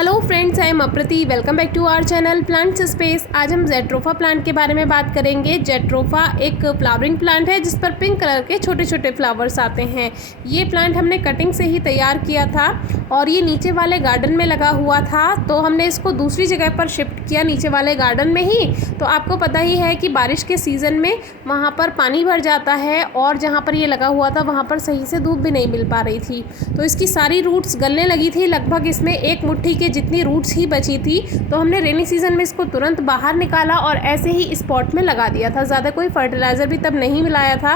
Hello friends, I am Aprati. Welcome back to our channel plants space. आज हम jatropha plant के बारे में बात करेंगे। जेट्रोफा एक फ्लावरिंग प्लांट है जिस पर पिंक कलर के छोटे छोटे फ्लावर्स आते हैं। ये प्लांट हमने कटिंग से ही तैयार किया था और ये नीचे वाले गार्डन में लगा हुआ था, तो हमने इसको दूसरी जगह पर शिफ्ट किया नीचे वाले गार्डन में ही। तो आपको पता ही है कि बारिश के सीज़न में वहाँ पर पानी भर जाता है और जहाँ पर ये लगा हुआ था वहाँ पर सही से धूप भी नहीं मिल पा रही थी, तो इसकी सारी रूट्स गलने लगी थी। लगभग इसमें एक मुट्ठी के जितनी रूट्स ही बची थी, तो हमने रेनी सीजन में इसको तुरंत बाहर निकाला और ऐसे ही इस पॉट में लगा दिया था। ज़्यादा कोई फर्टिलाइज़र भी तब नहीं मिलाया था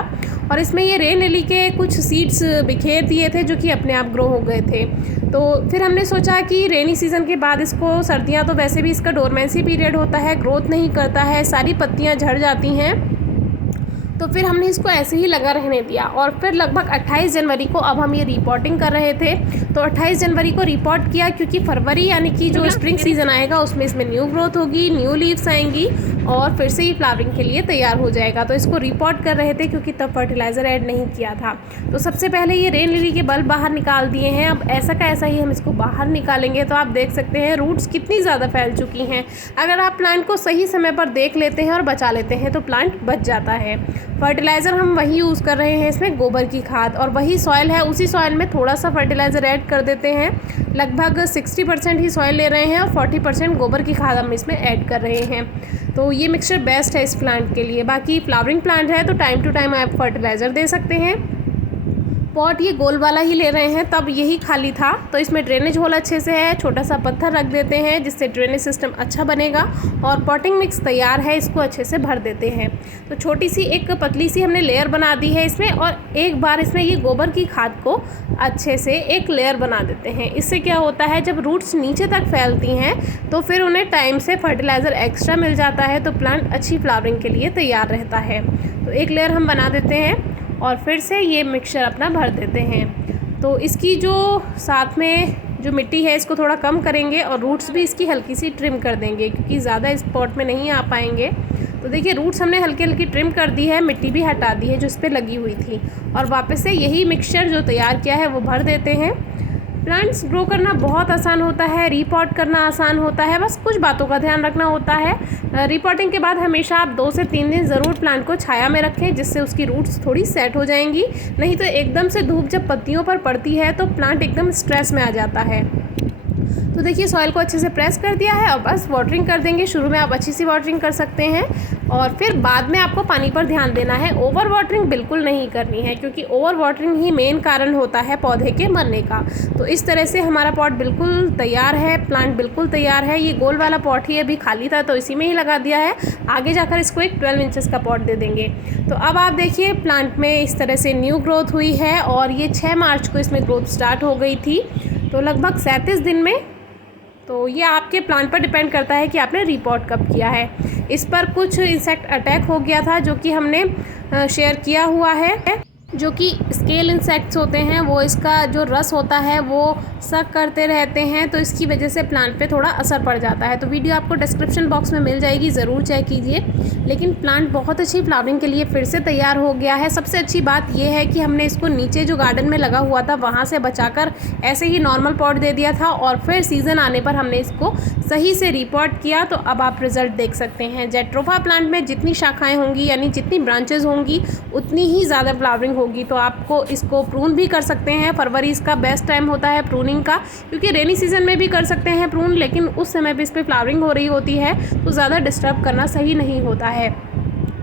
और इसमें ये रेन लिली के कुछ सीड्स बिखेर दिए थे जो कि अपने आप ग्रो हो गए थे। तो फिर हमने सोचा कि रेनी सीज़न के बाद इसको, सर्दियाँ तो वैसे भी इसका डोरमेंसी पीरियड होता है, ग्रोथ नहीं करता है, सारी पत्तियाँ झड़ जाती हैं, तो फिर हमने इसको ऐसे ही लगा रहने दिया। और फिर लगभग 28 जनवरी को अब हम ये रिपोर्टिंग कर रहे थे, तो 28 जनवरी को रिपोर्ट किया क्योंकि फरवरी यानी कि जो स्प्रिंग सीज़न आएगा उसमें इसमें न्यू ग्रोथ होगी, न्यू लीव्स आएंगी और फिर से ही फ्लावरिंग के लिए तैयार हो जाएगा। तो इसको रिपोर्ट कर रहे थे क्योंकि तब फर्टिलाइज़र ऐड नहीं किया था। तो सबसे पहले ये रेन लिली के बल्ब बाहर निकाल दिए हैं। अब ऐसा का ऐसा ही हम इसको बाहर निकालेंगे। तो आप देख सकते हैं रूट्स कितनी ज़्यादा फैल चुकी हैं। अगर आप प्लांट को सही समय पर देख लेते हैं और बचा लेते हैं तो प्लांट बच जाता है। फर्टिलाइज़र हम वही यूज़ कर रहे हैं, इसमें गोबर की खाद और वही सॉइल है, उसी सॉइल में थोड़ा सा फर्टिलाइज़र ऐड कर देते हैं। लगभग 60% ही सॉइल ले रहे हैं और 40% गोबर की खाद हम इसमें ऐड कर रहे हैं। तो ये मिक्सचर बेस्ट है इस प्लांट के लिए। बाकी फ्लावरिंग प्लांट है तो टाइम टू टाइम आप फर्टिलाइज़र दे सकते हैं। पॉट ये गोल वाला ही ले रहे हैं, तब यही खाली था तो इसमें ड्रेनेज होल अच्छे से है। छोटा सा पत्थर रख देते हैं जिससे ड्रेनेज सिस्टम अच्छा बनेगा और पॉटिंग मिक्स तैयार है, इसको अच्छे से भर देते हैं। तो छोटी सी एक पतली सी हमने लेयर बना दी है इसमें और एक बार इसमें ये गोबर की खाद को अच्छे से एक लेयर बना देते हैं। इससे क्या होता है, जब रूट्स नीचे तक फैलती हैं तो फिर उन्हें टाइम से फर्टिलाइज़र एक्स्ट्रा मिल जाता है, तो प्लांट अच्छी फ्लावरिंग के लिए तैयार रहता है। तो एक लेयर हम बना देते हैं और फिर से ये मिक्सचर अपना भर देते हैं। तो इसकी जो साथ में जो मिट्टी है इसको थोड़ा कम करेंगे और रूट्स भी इसकी हल्की सी ट्रिम कर देंगे क्योंकि ज़्यादा इस पॉट में नहीं आ पाएंगे। तो देखिए रूट्स हमने हल्की हल्की ट्रिम कर दी है, मिट्टी भी हटा दी है जो इस पर लगी हुई थी और वापस से यही मिक्सचर जो तैयार किया है वो भर देते हैं। प्लांट्स ग्रो करना बहुत आसान होता है, रिपॉट करना आसान होता है, बस कुछ बातों का ध्यान रखना होता है। रिपॉटिंग के बाद हमेशा आप 2 से 3 दिन ज़रूर प्लांट को छाया में रखें जिससे उसकी रूट्स थोड़ी सेट हो जाएंगी। नहीं तो एकदम से धूप जब पत्तियों पर पड़ती है तो प्लांट एकदम स्ट्रेस में आ जाता है। तो देखिए सॉइल को अच्छे से प्रेस कर दिया है और बस वाटरिंग कर देंगे। शुरू में आप अच्छी सी वाटरिंग कर सकते हैं और फिर बाद में आपको पानी पर ध्यान देना है। ओवर वाटरिंग बिल्कुल नहीं करनी है क्योंकि ओवर वाटरिंग ही मेन कारण होता है पौधे के मरने का। तो इस तरह से हमारा पॉट बिल्कुल तैयार है, प्लांट बिल्कुल तैयार है। ये गोल वाला पॉट ही अभी खाली था तो इसी में ही लगा दिया है। आगे जाकर इसको एक 12 इंचेस का पॉट दे देंगे। तो अब आप देखिए प्लांट में इस तरह से न्यू ग्रोथ हुई है और ये 6 मार्च को इसमें ग्रोथ स्टार्ट हो गई थी, तो लगभग 37 दिन में। तो ये आपके प्लांट पर डिपेंड करता है कि आपने रिपोर्ट कब किया है। इस पर कुछ इंसेक्ट अटैक हो गया था जो कि हमने शेयर किया हुआ है, जो कि स्केल इंसेक्ट्स होते हैं, वो इसका जो रस होता है वो सक करते रहते हैं, तो इसकी वजह से प्लांट पे थोड़ा असर पड़ जाता है। तो वीडियो आपको डिस्क्रिप्शन बॉक्स में मिल जाएगी, ज़रूर चेक कीजिए। लेकिन प्लांट बहुत अच्छी फ्लावरिंग के लिए फिर से तैयार हो गया है। सबसे अच्छी बात यह है कि हमने इसको नीचे जो गार्डन में लगा हुआ था वहाँ से बचाकर ऐसे ही नॉर्मल पॉट दे दिया था और फिर सीज़न आने पर हमने इसको सही से रिपोर्ट किया, तो अब आप रिज़ल्ट देख सकते हैं। जेट्रोफा प्लांट में जितनी शाखाएँ होंगी यानी जितनी ब्रांचेज होंगी उतनी ही ज़्यादा फ्लावरिंग होगी। तो आपको इसको प्रून भी कर सकते हैं। फरवरी इसका बेस्ट टाइम होता है प्रूनिंग का, क्योंकि रेनी सीजन में भी कर सकते हैं प्रून, लेकिन उस समय भी इस पर फ्लावरिंग हो रही होती है तो ज़्यादा डिस्टर्ब करना सही नहीं होता है।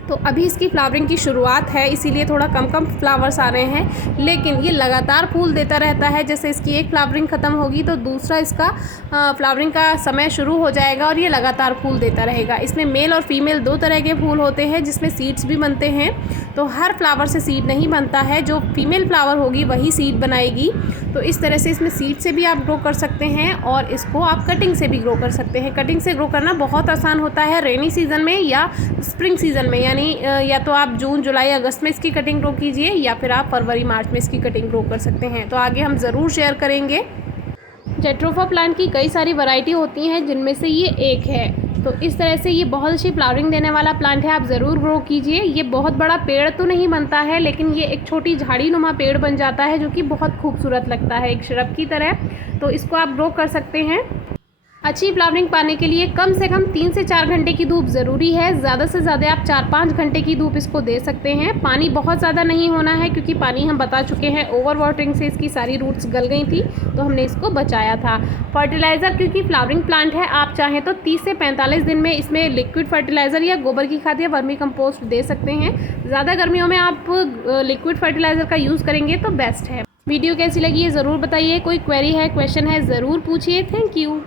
तो अभी इसकी फ्लावरिंग की शुरुआत है इसीलिए थोड़ा कम कम फ्लावर्स आ रहे हैं, लेकिन ये लगातार फूल देता रहता है। जैसे इसकी एक फ्लावरिंग ख़त्म होगी तो दूसरा इसका फ्लावरिंग का समय शुरू हो जाएगा और ये लगातार फूल देता रहेगा। इसमें मेल और फीमेल 2 तरह के फूल होते हैं जिसमें सीड्स भी बनते हैं। तो हर फ्लावर से सीड नहीं बनता है, जो फीमेल फ्लावर होगी वही सीड बनाएगी। तो इस तरह से इसमें सीड से भी आप ग्रो कर सकते हैं और इसको आप कटिंग से भी ग्रो कर सकते हैं। कटिंग से ग्रो करना बहुत आसान होता है रेनी सीज़न में या स्प्रिंग सीज़न में, यानी या तो आप जून जुलाई अगस्त में इसकी कटिंग ग्रो कीजिए या फिर आप फरवरी मार्च में इसकी कटिंग ग्रो कर सकते हैं। तो आगे हम ज़रूर शेयर करेंगे। जेट्रोफा प्लांट की कई सारी वैरायटी होती हैं जिनमें से ये एक है। तो इस तरह से ये बहुत अच्छी फ्लावरिंग देने वाला प्लांट है, आप ज़रूर ग्रो कीजिए। ये बहुत बड़ा पेड़ तो नहीं बनता है लेकिन ये एक छोटी झाड़ी नुमा पेड़ बन जाता है जो कि बहुत खूबसूरत लगता है, एक श्रब की तरह। तो इसको आप ग्रो कर सकते हैं। अच्छी फ्लावरिंग पाने के लिए कम से कम 3 से 4 घंटे की धूप ज़रूरी है। ज़्यादा से ज़्यादा आप 4-5 घंटे की धूप इसको दे सकते हैं। पानी बहुत ज़्यादा नहीं होना है, क्योंकि पानी हम बता चुके हैं ओवर वाटरिंग से इसकी सारी रूट्स गल गई थी, तो हमने इसको बचाया था। फर्टिलाइज़र, क्योंकि फ्लावरिंग प्लांट है, आप चाहें तो 30 से 45 दिन में इसमें लिक्विड फर्टिलाइज़र या गोबर की खाद या वर्मी कंपोस्ट दे सकते हैं। ज़्यादा गर्मियों में आप लिक्विड फर्टिलाइज़र का यूज़ करेंगे तो बेस्ट है। वीडियो कैसी लगी है ज़रूर बताइए। कोई क्वेरी है, क्वेश्चन है, ज़रूर पूछिए। Thank you.